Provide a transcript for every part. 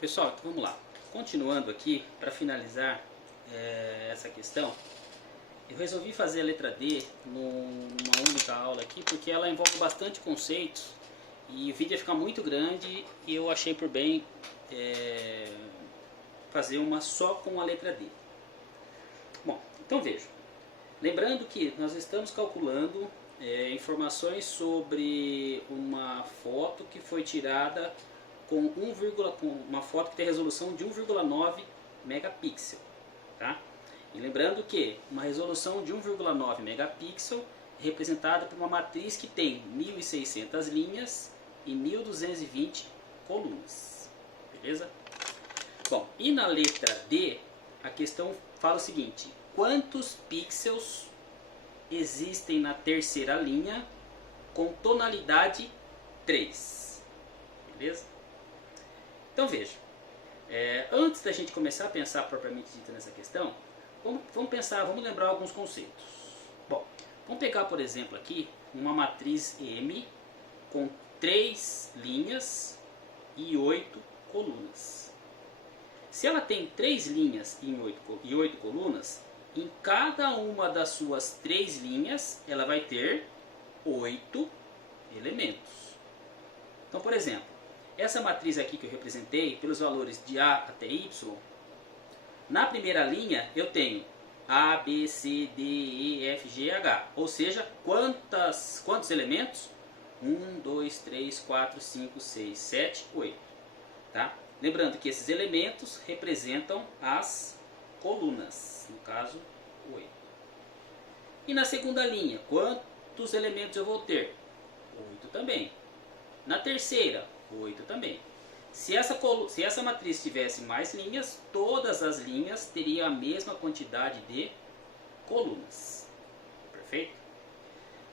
Pessoal, então vamos lá. Continuando aqui, para finalizar essa questão, eu resolvi fazer a letra D numa única aula aqui, porque ela envolve bastante conceitos e o vídeo ia ficar muito grande e eu achei por bem fazer uma só com a letra D. Bom, então veja. Lembrando que nós estamos calculando informações sobre uma foto que foi tirada com uma foto que tem resolução de 1,9 megapixel, tá? E lembrando que uma resolução de 1,9 megapixel é representada por uma matriz que tem 1.600 linhas e 1.220 colunas, beleza? Bom, e na letra D, a questão fala o seguinte: quantos pixels existem na terceira linha com tonalidade 3? Beleza? Então veja, antes da gente começar a pensar propriamente dito nessa questão, vamos lembrar alguns conceitos. Bom, vamos pegar por exemplo aqui uma matriz M com 3 linhas e 8 colunas. Se ela tem 3 linhas e 8 colunas, em cada uma das suas 3 linhas ela vai ter 8 elementos. Então, por exemplo, essa matriz aqui que eu representei pelos valores de A até Y, na primeira linha eu tenho A, B, C, D, E, F, G, H. Ou seja, quantos elementos? 1, 2, 3, 4, 5, 6, 7, 8. Tá? Lembrando que esses elementos representam as colunas, no caso 8. E na segunda linha, quantos elementos eu vou ter? 8 também. Na terceira, 8 também. Se essa matriz tivesse mais linhas, todas as linhas teriam a mesma quantidade de colunas. Perfeito?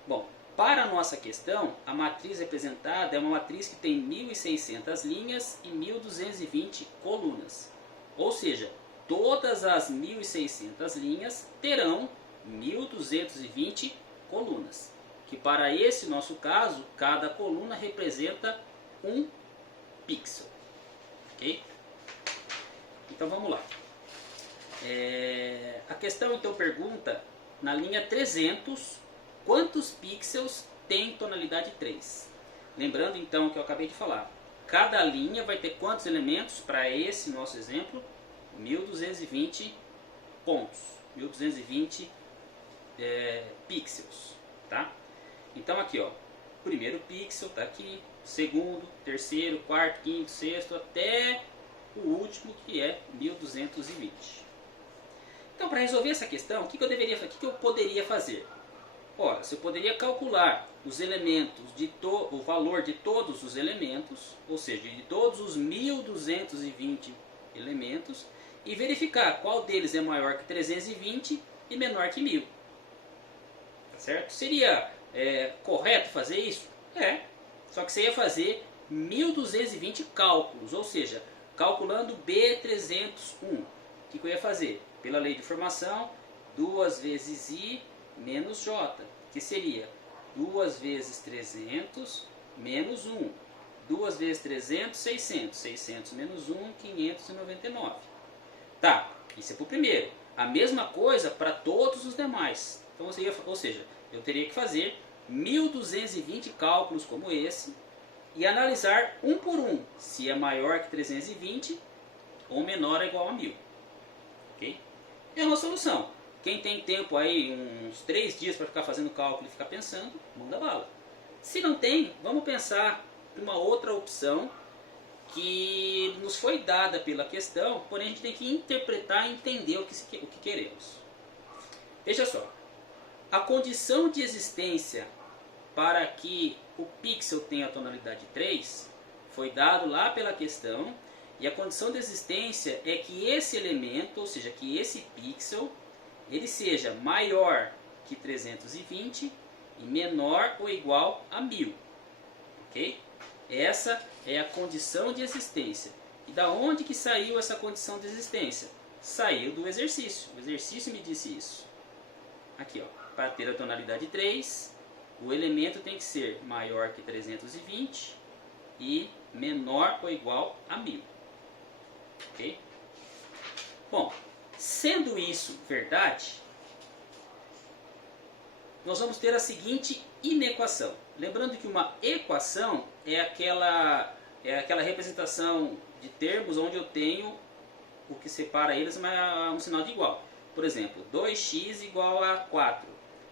Bom, para a nossa questão, a matriz representada é uma matriz que tem 1.600 linhas e 1.220 colunas. Ou seja, todas as 1.600 linhas terão 1.220 colunas. Que para esse nosso caso, cada coluna representa 1 pixel. Ok? Então vamos lá. A questão então pergunta, na linha 300, quantos pixels tem tonalidade 3? Lembrando então o que eu acabei de falar. Cada linha vai ter quantos elementos? Para esse nosso exemplo, 1.220 pontos. 1.220 pixels. Tá? Então aqui, ó, primeiro pixel está aqui, segundo, terceiro, quarto, quinto, sexto, até o último que é 1.220. Então, para resolver essa questão, o que eu poderia fazer? Ora, se eu poderia calcular os elementos o valor de todos os elementos, ou seja, de todos os 1.220 elementos, e verificar qual deles é maior que 320 e menor que 1.000. Tá certo? Seria correto fazer isso? Só que você ia fazer 1.220 cálculos, ou seja, calculando B301. O que eu ia fazer? Pela lei de formação, 2 vezes I menos J, que seria 2 vezes 300 menos 1. 2 vezes 300, 600. 600 menos 1, 599. Tá, isso é para o primeiro. A mesma coisa para todos os demais. Então, ou seja, eu teria que fazer 1.220 cálculos como esse e analisar um por um, se é maior que 320 ou menor ou igual a 1.000. Ok? E a nossa solução. Quem tem tempo aí, uns 3 dias para ficar fazendo cálculo e ficar pensando, manda bala. Se não tem, vamos pensar em uma outra opção que nos foi dada pela questão, porém a gente tem que interpretar e entender o que queremos. Veja só. A condição de existência para que o pixel tenha a tonalidade 3 foi dado lá pela questão, e a condição de existência é que esse elemento, ou seja, que esse pixel, ele seja maior que 320 e menor ou igual a 1.000. Ok? Essa é a condição de existência. E da onde que saiu essa condição de existência? Saiu do exercício. O exercício me disse isso. Aqui, ó. Para ter a tonalidade 3, o elemento tem que ser maior que 320 e menor ou igual a 1.000. Ok? Bom, sendo isso verdade, nós vamos ter a seguinte inequação. Lembrando que uma equação é aquela representação de termos onde eu tenho o que separa eles, mas um sinal de igual. Por exemplo, 2x igual a 4.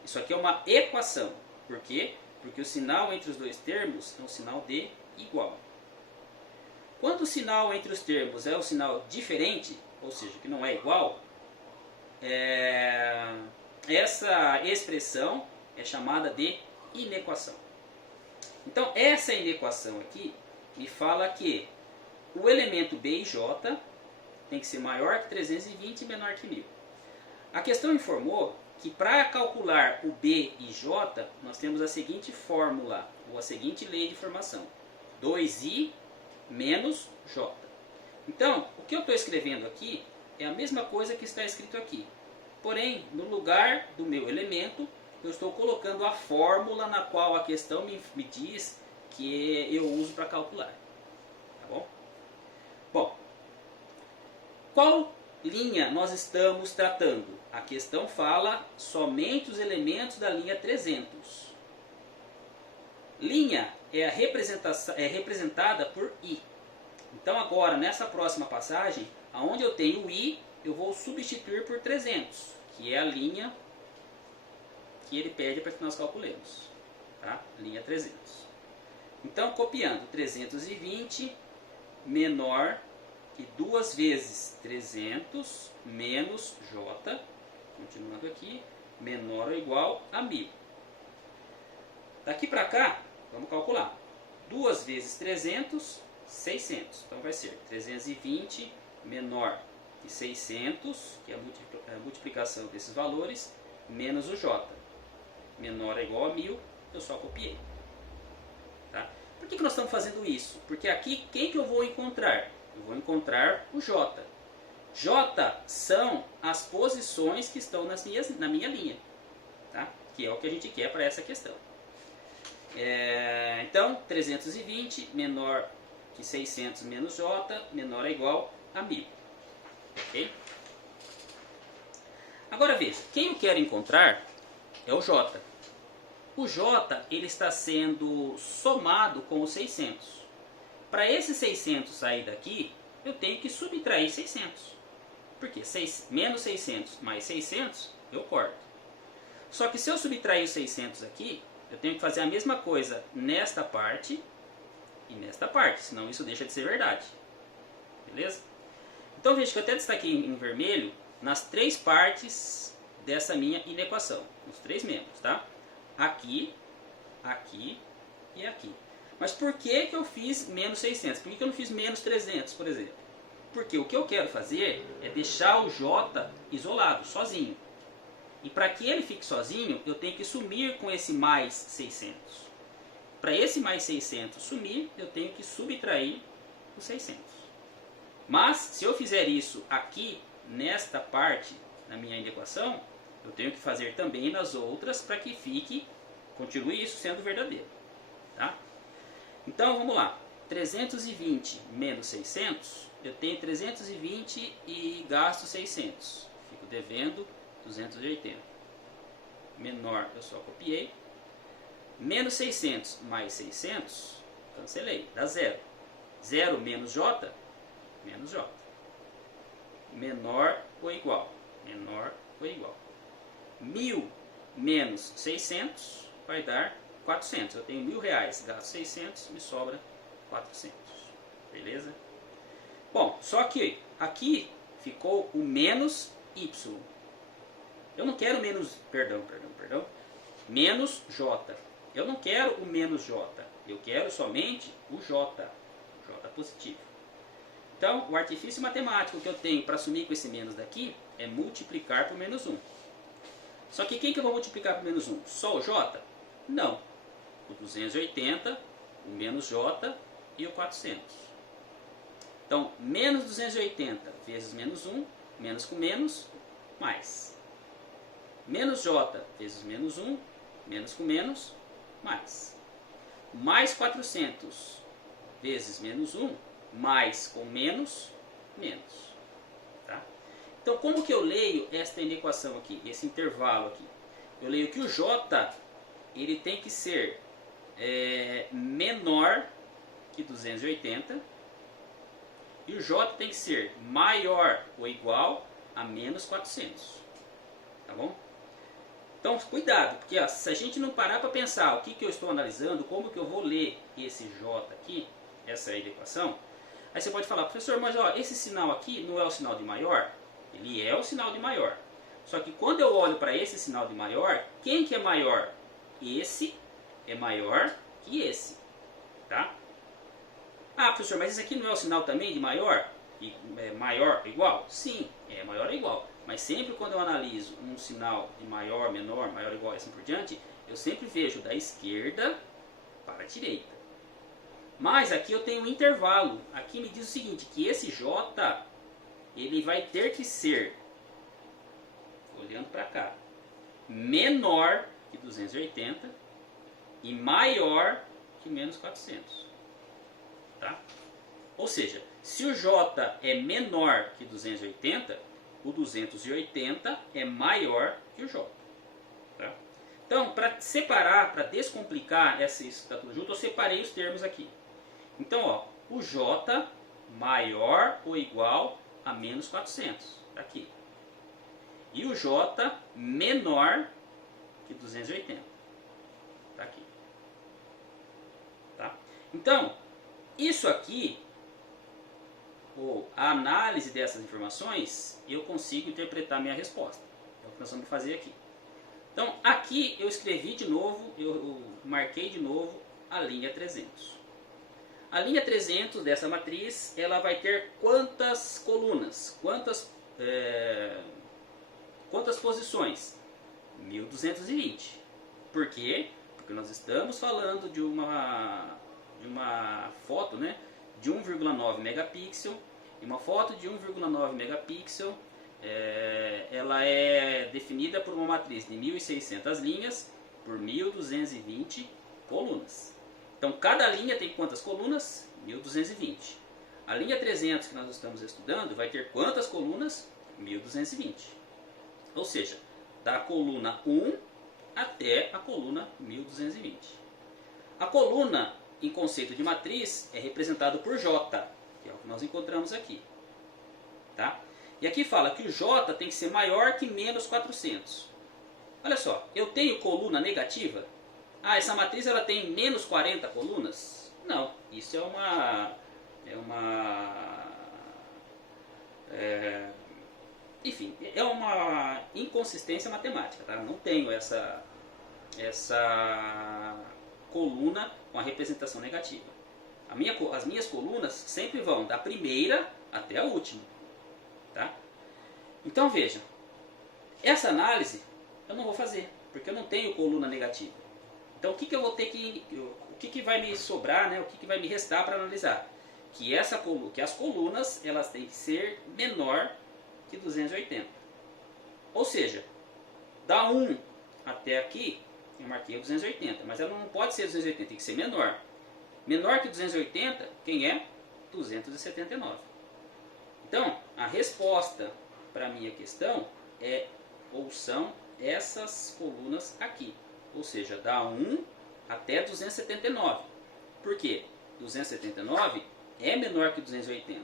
Isso aqui é uma equação. Por quê? Porque o sinal entre os dois termos é um sinal de igual. Quando o sinal entre os termos é um sinal diferente, ou seja, que não é igual, essa expressão é chamada de inequação. Então, essa inequação aqui me fala que o elemento b e j tem que ser maior que 320 e menor que 1000. A questão informou que para calcular o b e j, nós temos a seguinte fórmula, ou a seguinte lei de formação. 2i menos j. Então, o que eu estou escrevendo aqui é a mesma coisa que está escrito aqui. Porém, no lugar do meu elemento, eu estou colocando a fórmula na qual a questão me diz que eu uso para calcular. Tá bom? Bom, qual linha nós estamos tratando? A questão fala somente os elementos da linha 300. Linha é representada por i. Então agora, nessa próxima passagem, aonde eu tenho o i, eu vou substituir por 300, que é a linha que ele pede para que nós calculemos. Tá? Linha 300. Então, copiando 320 menor que 2 vezes 300 menos j, continuando aqui, menor ou igual a 1000. Daqui para cá, vamos calcular. 2 vezes 300, 600. Então vai ser 320 menor que 600, que é a multiplicação desses valores, menos o j. Menor ou igual a 1000, eu só copiei. Tá? Por que nós estamos fazendo isso? Porque aqui, quem que eu vou encontrar? Eu vou encontrar o j. J são as posições que estão na minha linha. Tá? Que é o que a gente quer para essa questão. Então, 320 menor que 600 menos j, menor ou igual a 1000. Ok? Agora veja, quem eu quero encontrar é o j. O j ele está sendo somado com os 600. Para esse 600 sair daqui, eu tenho que subtrair 600. Porque menos 600 mais 600, eu corto. Só que se eu subtrair os 600 aqui, eu tenho que fazer a mesma coisa nesta parte e nesta parte, senão isso deixa de ser verdade. Beleza? Então veja que eu até destaquei em vermelho nas 3 partes dessa minha inequação, nos 3 membros, tá? Aqui, aqui e aqui. Mas por que eu fiz menos 600? Por que eu não fiz menos 300, por exemplo? Porque o que eu quero fazer é deixar o j isolado, sozinho. E para que ele fique sozinho, eu tenho que sumir com esse mais 600. Para esse mais 600 sumir, eu tenho que subtrair os 600. Mas, se eu fizer isso aqui, nesta parte da minha equação, eu tenho que fazer também nas outras para que continue isso sendo verdadeiro. Tá? Então, vamos lá. 320 menos 600, eu tenho 320 e gasto 600. Fico devendo 280. Menor, eu só copiei. Menos 600 mais 600, cancelei, dá 0. 0 menos j, menos j. Menor ou igual? Menor ou igual. 1000 menos 600 vai dar 400. Eu tenho R$1.000, gasto 600, me sobra 400. Beleza? Bom, só que aqui ficou o menos y. Eu não quero menos, perdão, menos j. Eu não quero o menos j. Eu quero somente o j. J positivo. Então, o artifício matemático que eu tenho para assumir com esse menos daqui é multiplicar por menos 1. Só que quem que eu vou multiplicar por menos 1? Só o j? Não. O 280, o menos j e o 400. Então, menos 280 vezes menos 1, menos com menos, mais. Menos j vezes menos 1, menos com menos, mais. Mais 400 vezes menos 1, mais com menos, menos. Tá? Então, como que eu leio esta inequação aqui, esse intervalo aqui? Eu leio que o J ele tem que ser menor que 280 e o J tem que ser maior ou igual a menos 400. Tá bom? Então, cuidado, porque ó, se a gente não parar para pensar o que eu estou analisando, como que eu vou ler esse J aqui, essa equação, aí você pode falar, professor, mas ó, esse sinal aqui não é o sinal de maior? Ele é o sinal de maior. Só que quando eu olho para esse sinal de maior, quem que é maior? Esse é maior que esse. Tá? Ah, professor, mas esse aqui não é o sinal também de maior? E é maior igual? Sim, é maior ou igual. Mas sempre quando eu analiso um sinal de maior, menor, maior, igual e assim por diante, eu sempre vejo da esquerda para a direita. Mas aqui eu tenho um intervalo. Aqui me diz o seguinte, que esse J, ele vai ter que ser, olhando para cá, menor que 280 e maior que menos 400. Tá? Ou seja, se o J é menor que 280, o 280 é maior que o J. Tá? Então, para separar, para descomplicar essa está tudo junto, eu separei os termos aqui. Então, ó, o J maior ou igual a menos 400. Tá aqui. E o J menor que 280. Tá aqui. Tá? Então, isso aqui, ou a análise dessas informações, eu consigo interpretar minha resposta. É o que nós vamos fazer aqui. Então, aqui eu escrevi de novo, eu marquei de novo a linha 300. A linha 300 dessa matriz, ela vai ter quantas colunas? Quantas posições? 1220. Por quê? Porque nós estamos falando de uma foto, né, de 1,9 megapixel. E uma foto de 1,9 megapixel, ela é definida por uma matriz de 1.600 linhas por 1.220 colunas. Então, cada linha tem quantas colunas? 1.220. A linha 300 que nós estamos estudando vai ter quantas colunas? 1.220. Ou seja, da coluna 1 até a coluna 1.220. A coluna, em conceito de matriz, é representada por J, que é o que nós encontramos aqui. Tá? E aqui fala que o J tem que ser maior que menos 400. Olha só, eu tenho coluna negativa? Ah, essa matriz ela tem menos 40 colunas? Não, isso enfim, é uma inconsistência matemática, tá? Eu não tenho essa coluna com a representação negativa. As minhas colunas sempre vão da primeira até a última. Tá? Então veja, essa análise eu não vou fazer, porque eu não tenho coluna negativa. Então o que eu vou ter o que vai me sobrar, né? O que vai me restar para analisar? Que as colunas elas têm que ser menor que 280. Ou seja, da 1 até aqui eu marquei 280, mas ela não pode ser 280, tem que ser menor. Menor que 280, quem é? 279. Então, a resposta para a minha questão são essas colunas aqui. Ou seja, da 1 até 279. Por quê? 279 é menor que 280.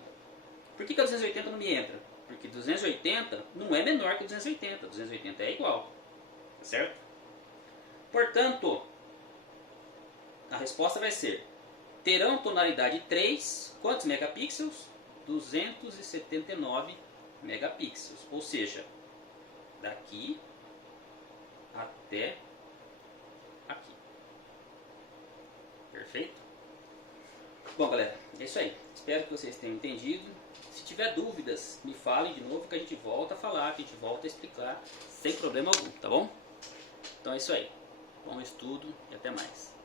Por que a 280 não me entra? Porque 280 não é menor que 280. 280 é igual. Certo? Portanto, a resposta vai ser: terão tonalidade 3, quantos megapixels? 279 megapixels. Ou seja, daqui até aqui. Perfeito? Bom, galera, é isso aí. Espero que vocês tenham entendido. Se tiver dúvidas, me falem de novo que a gente volta a falar, que a gente volta a explicar sem problema algum, tá bom? Então é isso aí. Bom estudo e até mais.